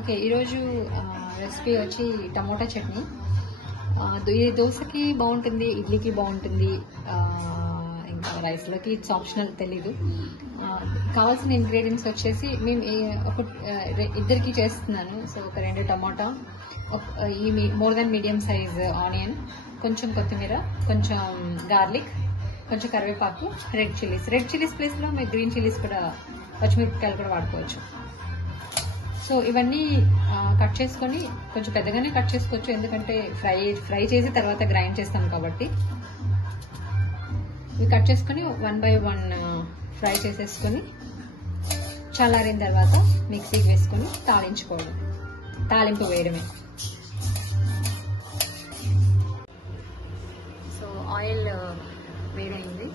Okay, ఈరోజు recipe వచ్చి tomato chutney. ఇది దోశకి బాగుంటుంది, ఇడ్లీకి బాగుంటుంది, ఇంకా రైస్లోకి ఇట్స్ ఆప్షనల్, తెలీదు. కావాల్సిన ఇంగ్రీడియంట్స్ వచ్చేసి మేము ఇద్దరికి చేస్తున్నాను. సో ఒక 2 టమాటా, more than medium size onion, కొంచెం కొత్తిమీర, కొంచెం గార్లిక్, కొంచెం కరివేపాకు, రెడ్ చిల్లీస్ ప్లేస్లో మీరు గ్రీన్ చిల్లీస్ కూడా, పచ్చిమిరపకాయలు కూడా వాడుకోవచ్చు. సో ఇవన్నీ కట్ చేసుకొని, కొంచెం పెద్దగానే కట్ చేసుకోవచ్చు ఎందుకంటే ఫ్రై చేసి తర్వాత గ్రైండ్ చేస్తాం కాబట్టి. ఇవి కట్ చేసుకొని 1 by 1 ఫ్రై చేసేసుకొని చల్లారిన తర్వాత మిక్సీకి వేసుకొని తాలింపు వేయడమే. సో ఆయిల్ వేడైంది.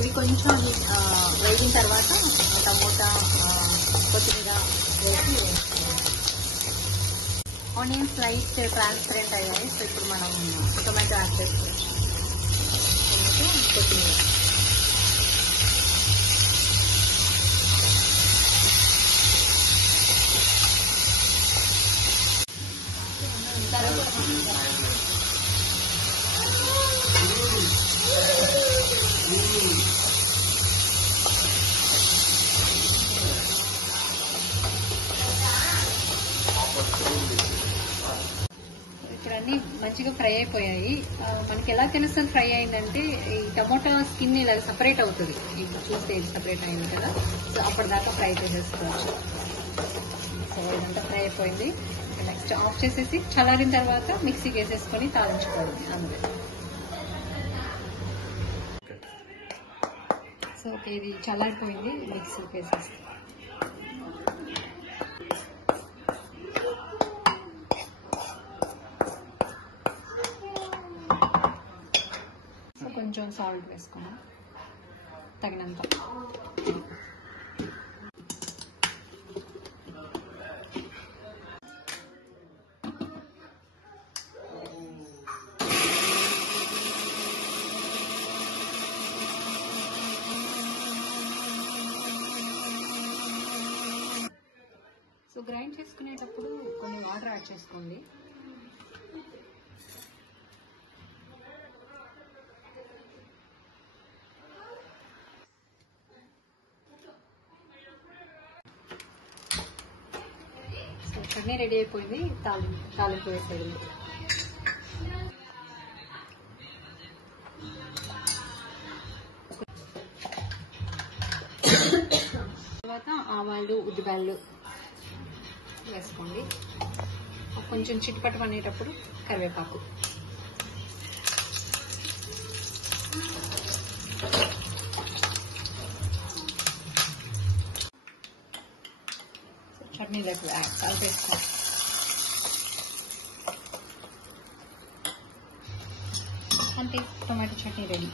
ఇవి కొంచెం వేగిన తర్వాత టమోటా, కొత్తిమీర వేసి ఆనియన్స్ లైట్ ట్రాన్స్పరెంట్ అయ్యాయి. సో ఇప్పుడు మనం టొమాటో యాడ్ చేసుకోవచ్చు. కొత్తిమీర, ఇప్పుడు అన్ని మంచిగా ఫ్రై అయిపోయాయి. మనకి ఎలా తెలుస్తుంది ఫ్రై అయిందంటే, ఈ టమోటా స్కిన్ ఇలా సపరేట్ అవుతుంది. ఇప్పుడు చూస్తే ఇది సపరేట్ అయింది కదా, సో అప్పటిదాకా ఫ్రై చేసేసుకోవచ్చు. సో ఇదంతా ఫ్రై అయిపోయింది. నెక్స్ట్ ఆఫ్ చేసేసి చల్లారిన తర్వాత మిక్సీకి వేసేసుకొని తాలించుకోవడం అంతే. సో ఓకే, ఇది చల్లారిపోయింది, మిక్సీకి వేసేసి కొంచెం సాల్ట్ వేసుకున్నాం తగినంత. సో గ్రైండ్ చేసుకునేటప్పుడు కొన్ని వాటర్ యాడ్ చేసుకోండి. చట్నీ రెడీ అయిపోయింది, తాలింపు వేసేయండి. తర్వాత ఆవాలు, ఉద్దిపాయలు వేసుకోండి. కొంచెం చిట్పటం అనేటప్పుడు కరివేపాకు, చట్నీలోకి కలిపేసుకో. అంతే, టొమాటో చట్నీ రెడీ.